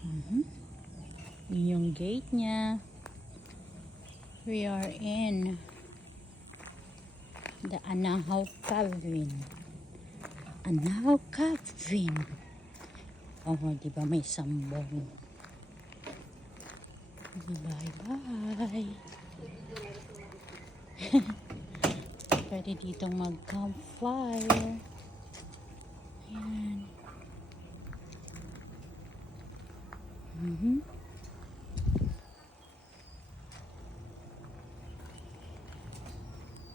Yun yung gate niya. We are in the Anahaw Cabin. Anahaw Cabin. Oh, di ba may sambong? Bye-bye. Pwede ditong mag-campfire. Ayan.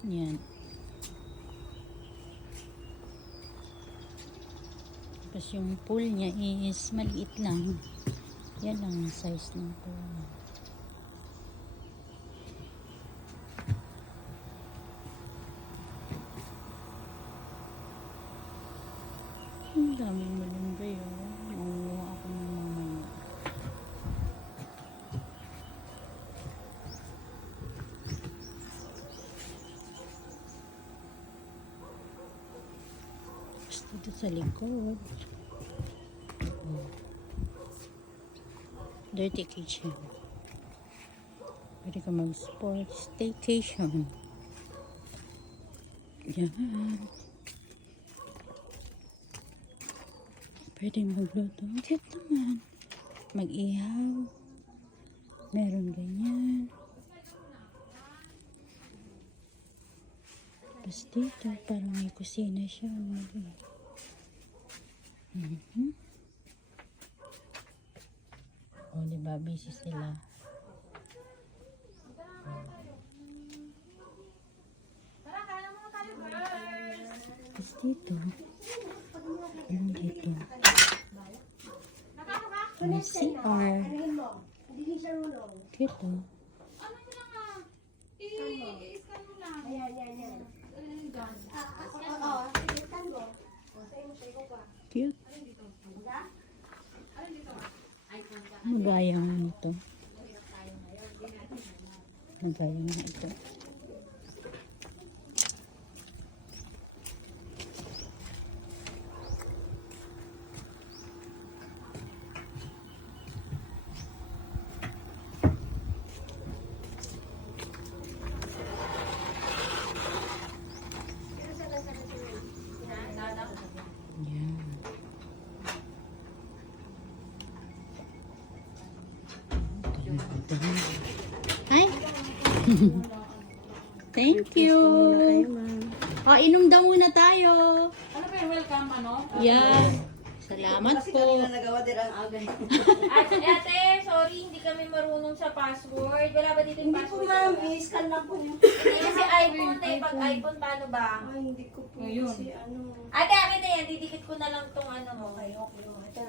Yan. Tapos yung pool niya is maliit lang. Yan lang ang size ng pool niya. Ang daming malunggay, oh. Nanguha ako ng mamaya. Dito sa likod. Dirty kitchen. Pwede ka mag-sports staycation. Yan. Pwede magluto. Ang cute naman. Mag-ihaw. Meron ganyan. Tapos dito, parang may kusina siya. O, diba? Busy sila. Tapos dito. Dito. May CR. Dito. Cute. Magaya nga ito. Magaya nga ito. Hi. Thank you. Inom daw muna tayo. Ano ba yung welcome, ano? Yeah. Salamat po. nagawa din ang agay. Ate, sorry, hindi kami marunong sa password. Wala ba dito yung Hindi po password? ma'am, i-scan lang po yung... Hindi kasi iPhone eh. Pag iPhone, paano ba? Ay, hindi ko po kasi ano... Ate, akin na yan. Didikit ko na lang tong ano mo. Okay. Ito.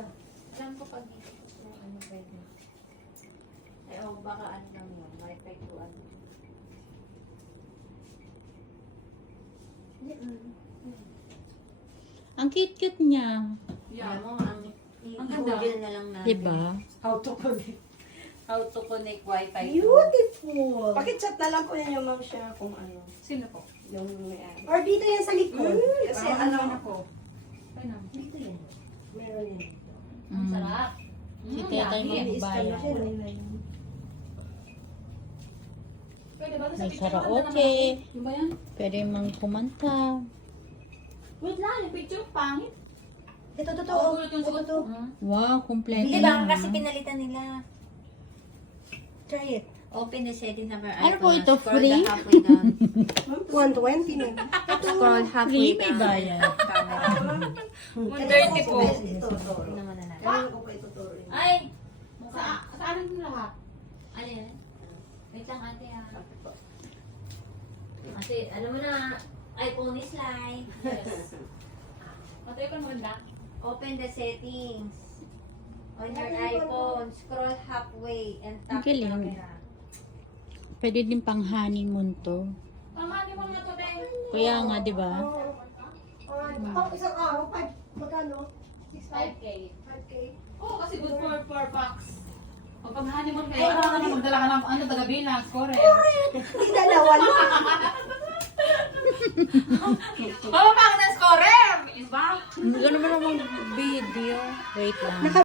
Alam ko pag dikit ko tong ano pwede. Ay, baka ano lang yun. Wi-Fi ko ano. Ang cute-cute niya. Alam mo, ang i-google na lang na. Diba? How to connect. How to connect Wi-Fi to. Beautiful! Pakichat na lang po yan yung ma'am siya kung ano. Sino po? Yung may-ari. Or dito yan sa likod. Kasi ano... ko. Ano? Dito yan. Meron yan. Ang sarap. Si Tetay I-scan magbayan. na siya. Line. Pwede ba? May karaoke. Yung ba yan? Pwede mang kumanta. Wait lang, yung picture pangit. Ito, totoo. Yung Ito, totoo. Wow, kompleto Hindi na. ba? Kasi pinalitan nila. Try it. Open the settings number. Ano po ito? Free? Halfway down. 120 na. Scroll halfway Free, may down. bayad. Camera. 130 po. Ito, Tingnan mo na natin. Kailangan ko pa ituturo. Ay! Saan yung lahat? Ano yan? Wait lang ate ha. Ate, alam mo na, iPhone is live. Yes. Ate, ka maganda. Open the settings. On your iPhone, scroll halfway and tap Ang galing. camera. Pwede din pang honeymoon to. Tama, di mo na ito, Deng. Kaya nga, di ba? Alright. Pang isang araw, magkano? 5K. 5K? Oo, kasi good for bucks. Pag pag-honeymoon kayo, ano ka magdala ka ng ano, taga-bilang, score. Hindi dalawa lang. Papa, bakit ang score? Iba? Hindi ko naman ako mag-video. Wait lang.